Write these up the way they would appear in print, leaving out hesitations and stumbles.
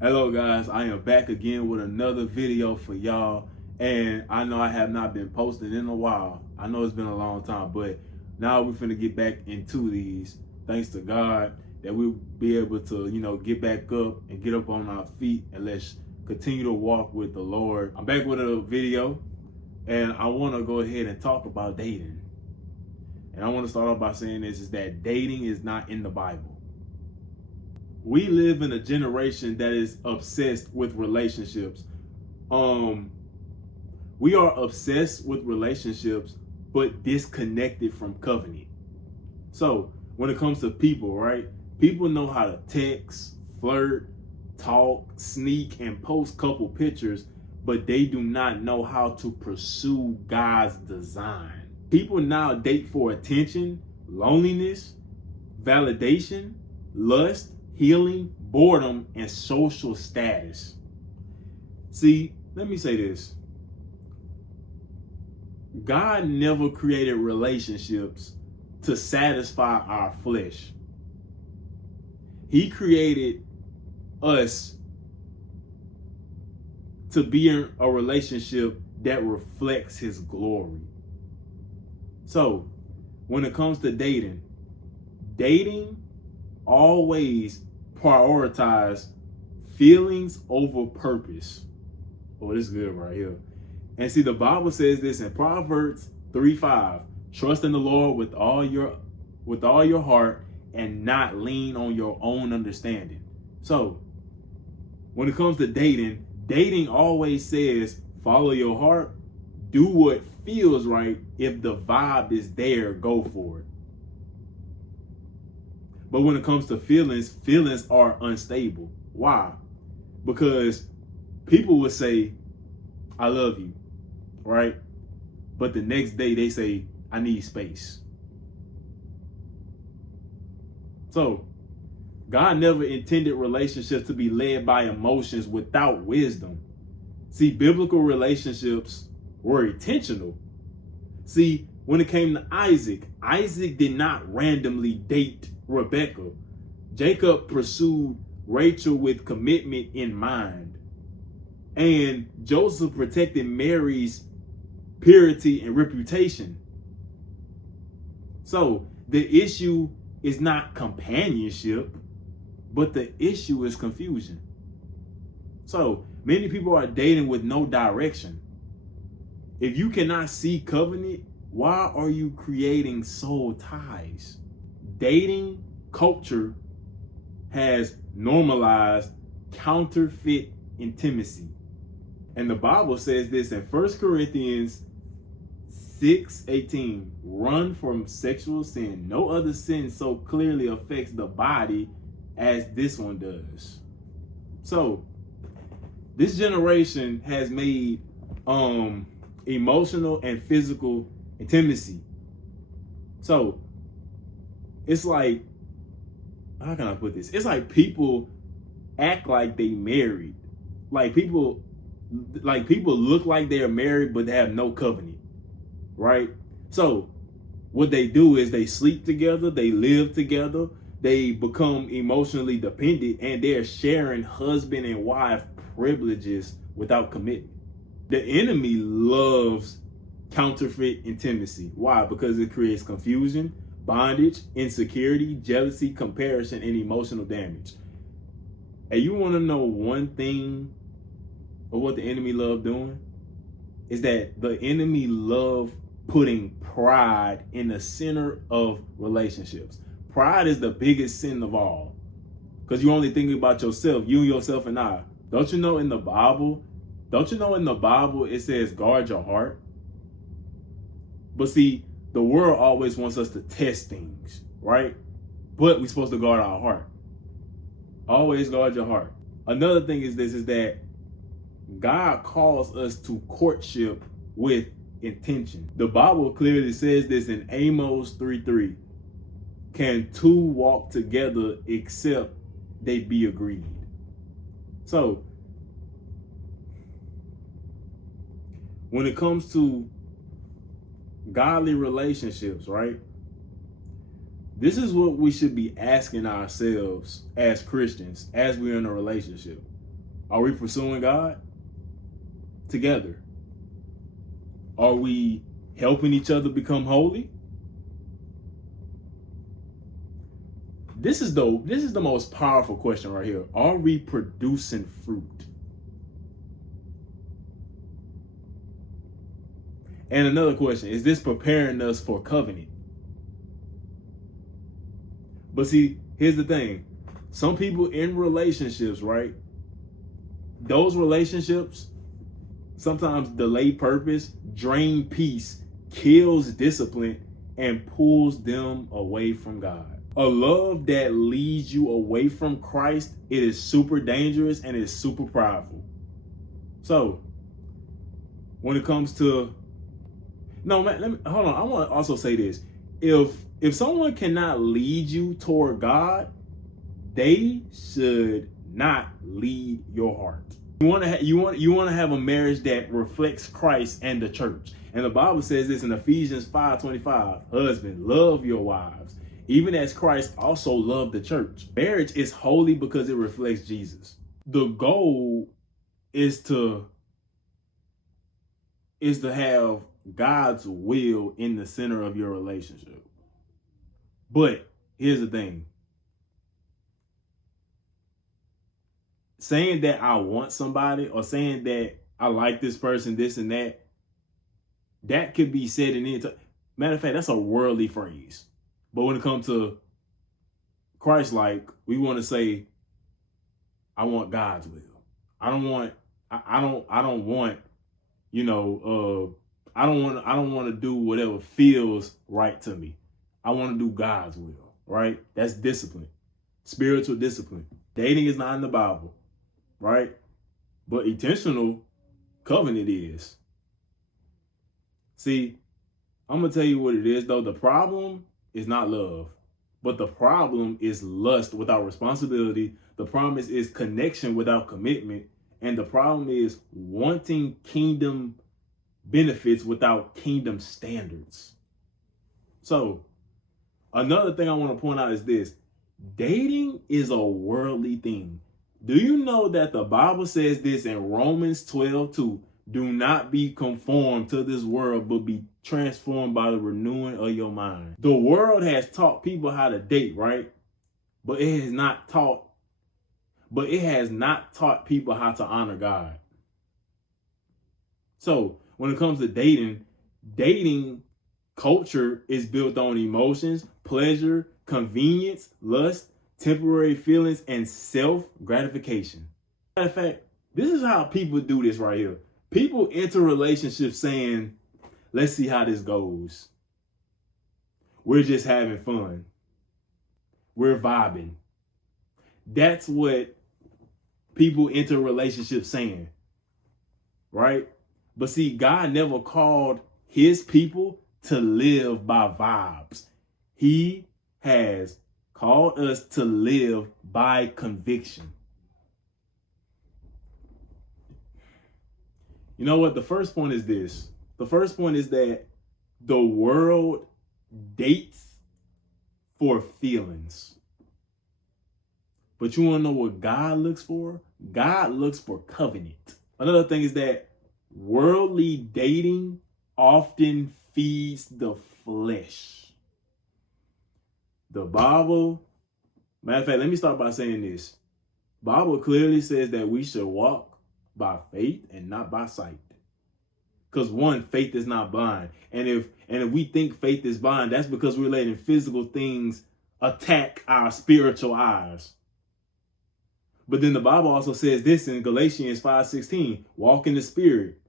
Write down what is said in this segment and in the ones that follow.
Hello guys, I am back again with another video for y'all, and I know I have not been posting in a while. I know it's been a long time, but now we're finna get back into these. Thanks to God that we'll be able to, get back up and get up on our feet, and let's continue to walk with the Lord. I'm back with a video, and I want to go ahead and talk about dating. And I want to start off by saying this is that dating is not in the Bible. We live in a generation that is obsessed with relationships. We are obsessed with relationships, but disconnected from covenant. So when it comes to people, right? People know how to text, flirt, talk, sneak, and post couple pictures, but they do not know how to pursue God's design. People now date for attention, loneliness, validation, lust, healing, boredom, and social status. See, let me say this. God never created relationships to satisfy our flesh. He created us to be in a relationship that reflects his glory. So, when it comes to dating always prioritize feelings over purpose. Oh, this is good right here. And see, the Bible says this in Proverbs 3:5. Trust in the Lord with all your heart and not lean on your own understanding. So, when it comes to dating always says follow your heart, do what feels right. If the vibe is there, go for it. But when it comes to feelings are unstable. Why? Because people will say, I love you, right? But the next day they say, I need space. So, God never intended relationships to be led by emotions without wisdom. See, biblical relationships were intentional. See, when it came to Isaac did not randomly date Rebecca. Jacob pursued Rachel with commitment in mind. And Joseph protected Mary's purity and reputation. So the issue is not companionship, but the issue is confusion. So many people are dating with no direction. If you cannot see covenant, why are you creating soul ties? Dating culture has normalized counterfeit intimacy. And the Bible says this in 1 Corinthians 6:18. Run from sexual sin. No other sin so clearly affects the body as this one does. So, this generation has made emotional and physical intimacy. So, it's like, how can I put this? It's like people act like they married. Like people look like they're married, but they have no covenant, right? So what they do is they sleep together, they live together, they become emotionally dependent, and they're sharing husband and wife privileges without commitment. The enemy loves counterfeit intimacy. Why? Because it creates confusion, bondage, insecurity, jealousy, comparison, and emotional damage. And you want to know one thing of what the enemy loves doing? Is that the enemy loves putting pride in the center of relationships. Pride is the biggest sin of all. Because you're only thinking about yourself, you, yourself, and I. Don't you know in the Bible it says guard your heart? But see, the world always wants us to test things, right? But we're supposed to guard our heart. Always guard your heart. Another thing is that God calls us to courtship with intention. The Bible clearly says this in Amos 3:3. Can two walk together except they be agreed? So, when it comes to godly relationships, right? This is what we should be asking ourselves as Christians as we're in a relationship. Are we pursuing God together? Are we helping each other become holy? This is the most powerful question right here. Are we producing fruit? And another question, is this preparing us for covenant? But see, here's the thing. Some people in relationships, right? Those relationships sometimes delay purpose, drain peace, kills discipline, and pulls them away from God. A love that leads you away from Christ, it is super dangerous and it's super prideful. So, when it comes to no, man, hold on. I want to also say this: if someone cannot lead you toward God, they should not lead your heart. You want to have a marriage that reflects Christ and the church. And the Bible says this in Ephesians 5:25. Husband, love your wives, even as Christ also loved the church. Marriage is holy because it reflects Jesus. The goal is to have God's will in the center of your relationship. But here's the thing. Saying that I want somebody or saying that I like this person, this and that could be said in any time. Matter of fact, that's a worldly phrase. But when it comes to Christ-like, we want to say, I want God's will. I don't want, I don't want to do whatever feels right to me. I want to do God's will, right? That's discipline, spiritual discipline. Dating is not in the Bible, right? But intentional covenant is. See, I'm going to tell you what it is, though. The problem is not love, but the problem is lust without responsibility. The problem is connection without commitment. And the problem is wanting kingdom benefits without kingdom standards. So, another thing I want to point out is this. Dating is a worldly thing. Do you know that the Bible says this in Romans 12:2? Do not be conformed to this world, but be transformed by the renewing of your mind. The world has taught people how to date, right? But it has not taught people how to honor God. So when it comes to dating culture is built on emotions, pleasure, convenience, lust, temporary feelings, and self-gratification. Matter of fact, this is how people do this right here. People enter relationships saying, let's see how this goes. We're just having fun. We're vibing. That's what people enter relationships saying, right? But see, God never called his people to live by vibes. He has called us to live by conviction. You know what? The first point is this. The first point is that the world dates for feelings. But you want to know what God looks for? God looks for covenant. Another thing is that worldly dating often feeds the flesh. The Bible, matter of fact, let me start by saying this. Bible clearly says that we should walk by faith and not by sight. Because one, faith is not blind. And if we think faith is blind, that's because we're letting physical things attack our spiritual eyes. But then the Bible also says this in Galatians 5:16, walk in the spirit.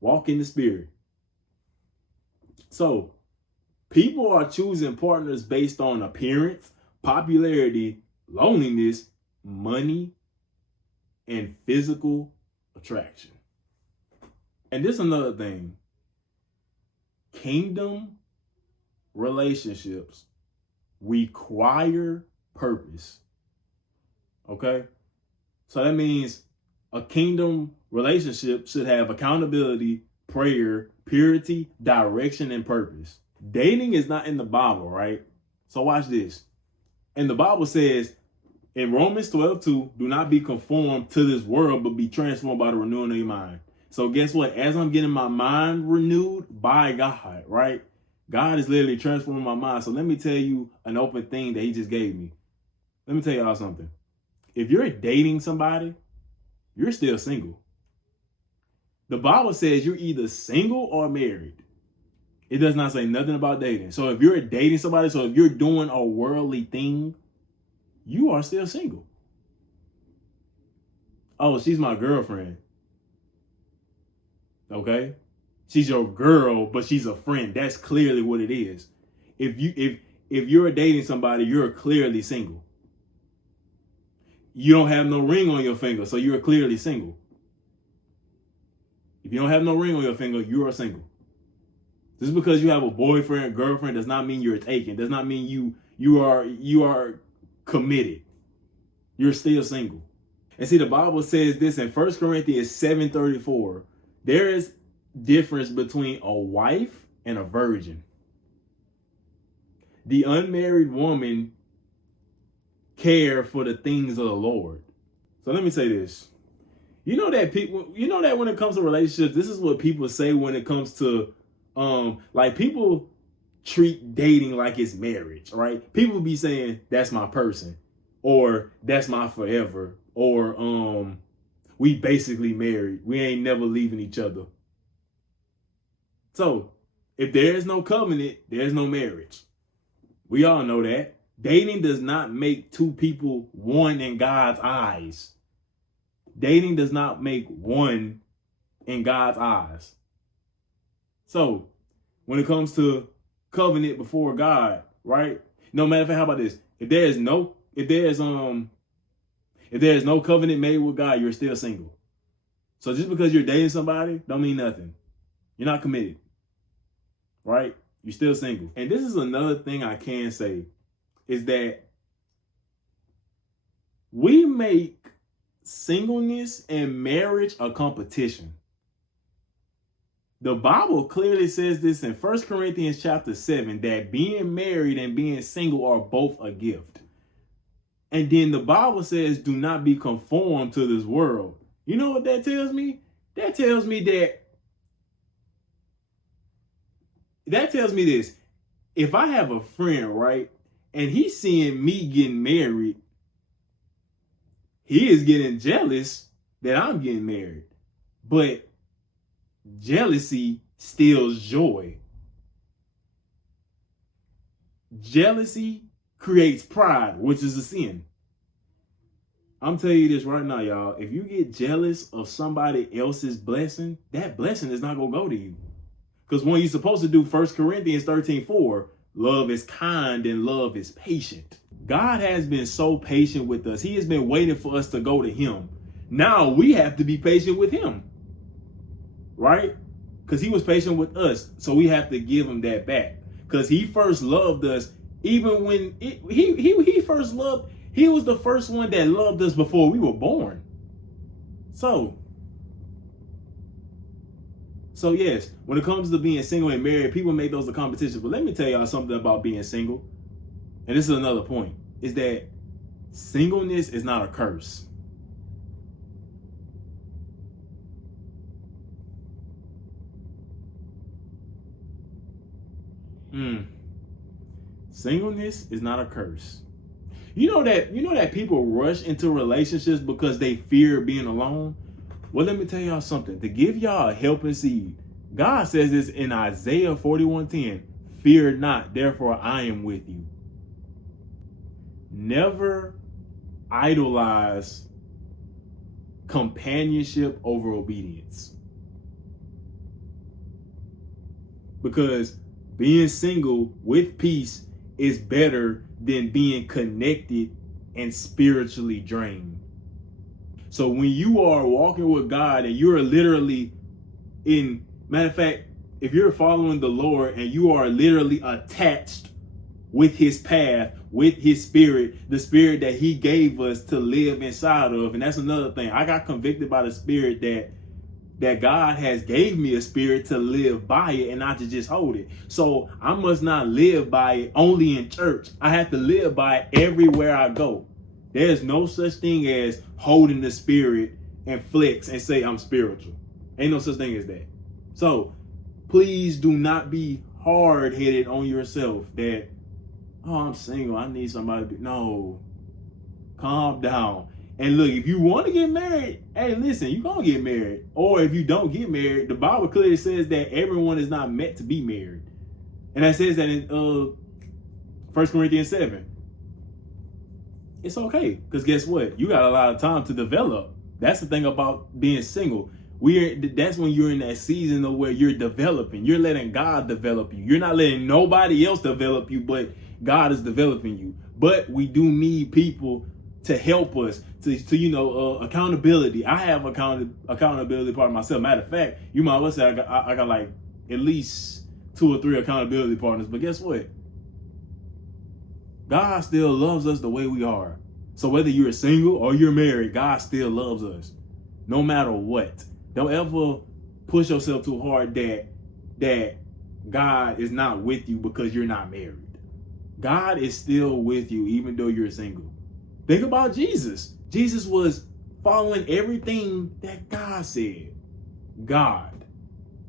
Walk in the spirit. So people are choosing partners based on appearance, popularity, loneliness, money, and physical attraction. And this is another thing. Kingdom relationships require purpose. Okay? So that means a kingdom relationship should have accountability, prayer, purity, direction, and purpose. Dating is not in the Bible, right? So watch this. And the Bible says In Romans 12:2, do not be conformed to this world, but be transformed by the renewing of your mind. So guess what? As I'm getting my mind renewed by God, right? God is literally transforming my mind. So let me tell you an open thing that he just gave me. Let me tell y'all something. If you're dating somebody, you're still single. The Bible says you're either single or married. It does not say nothing about dating. So if you're dating somebody, so if you're doing a worldly thing, you are still single. Oh, she's my girlfriend. Okay? She's your girl, but she's a friend. That's clearly what it is. If you're dating somebody, you're clearly single. You don't have no ring on your finger, so you're clearly single. If you don't have no ring on your finger, you are single. Just because you have a boyfriend, girlfriend, does not mean you're taken. Does not mean you are committed. You're still single. And see, the Bible says this in 1 Corinthians 7:34. There is difference between a wife and a virgin. The unmarried woman care for the things of the Lord. So let me say this. You know that when it comes to relationships, this is what people say when it comes to like people treat dating like it's marriage, right? People be saying that's my person, or that's my forever, or we basically married. We ain't never leaving each other. So if there is no covenant, there's no marriage. We all know that. Dating does not make two people one in God's eyes. Dating does not make one in God's eyes. So when it comes to covenant before God, right? No matter of fact, how about this? If there is no covenant made with God, you're still single. So just because you're dating somebody don't mean nothing. You're not committed. Right? You're still single. And this is another thing I can say is that we make singleness and marriage a competition. The Bible clearly says this in 1 Corinthians chapter 7, that being married and being single are both a gift. And then the Bible says, do not be conformed to this world. You know what that tells me? That tells me this. If I have a friend, right, and he's seeing me getting married, he is getting jealous that I'm getting married. But jealousy steals joy. Jealousy creates pride, which is a sin. I'm telling you this right now, y'all. If you get jealous of somebody else's blessing, that blessing is not going to go to you. Because when you're supposed to do 1 Corinthians 13:4, love is kind and love is patient. God has been so patient with us. He has been waiting for us to go to him. Now we have to be patient with him. Right? Because he was patient with us. So we have to give him that back. Because he first loved us. Even when he first loved, he was the first one that loved us before we were born. So yes, when it comes to being single and married, people make those the competition. But let me tell y'all something about being single. And this is another point, is that singleness is not a curse. Singleness is not a curse. You know that people rush into relationships because they fear being alone? Well, let me tell y'all something. To give y'all a helping seed, God says this in Isaiah 41:10. Fear not, therefore I am with you. Never idolize companionship over obedience. Because being single with peace is better than being connected and spiritually drained. So when you are walking with God and you're literally matter of fact, if you're following the Lord and you are literally attached with his path, with his spirit, the spirit that he gave us to live inside of. And that's another thing. I got convicted by the spirit that God has gave me a spirit to live by it and not to just hold it. So I must not live by it only in church. I have to live by it everywhere I go. There's no such thing as holding the spirit and flex and say I'm spiritual. Ain't no such thing as that. So please do not be hard-headed on yourself that, oh, I'm single, I need somebody to be. No. Calm down. And look, if you want to get married, hey, listen, you're going to get married. Or if you don't get married, the Bible clearly says that everyone is not meant to be married. And that says that in 1 Corinthians 7. It's okay. Because guess what? You got a lot of time to develop. That's the thing about being single. That's when you're in that season of where you're developing. You're letting God develop you. You're not letting nobody else develop you, but God is developing you. But we do need people to help us, to accountability. I have accountability part of myself. Matter of fact, you might well say I got like at least 2 or 3 accountability partners. But guess what? God still loves us the way we are. So whether you're single or you're married, God still loves us, no matter what. Don't ever push yourself too hard that God is not with you because you're not married. God is still with you even though you're single. Think about Jesus. Jesus was following everything that God said. God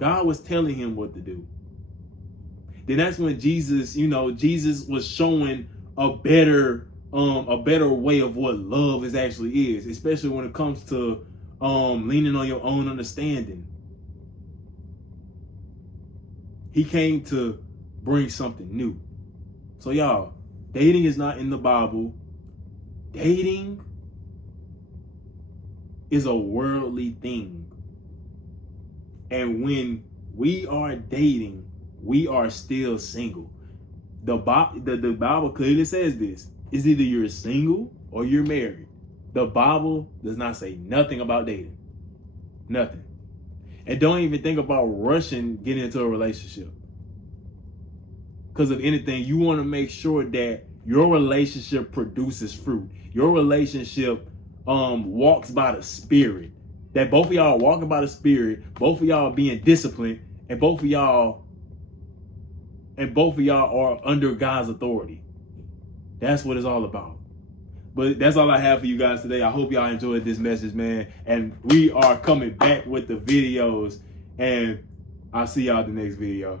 was telling him what to do. Then that's when Jesus was showing a better way of what love actually is, especially when it comes to leaning on your own understanding. He came to bring something new. So y'all, dating is not in the Bible. Dating is a worldly thing. And when we are dating, we are still single. The Bible clearly says this. It's either you're single or you're married. The Bible does not say nothing about dating. Nothing. And don't even think about rushing getting into a relationship. Because of anything, you want to make sure that your relationship produces fruit. Your relationship walks by the Spirit. That both of y'all are walking by the Spirit, both of y'all are being disciplined, and both of y'all are under God's authority. That's what it's all about. But that's all I have for you guys today. I hope y'all enjoyed this message, man. And we are coming back with the videos. And I'll see y'all in the next video.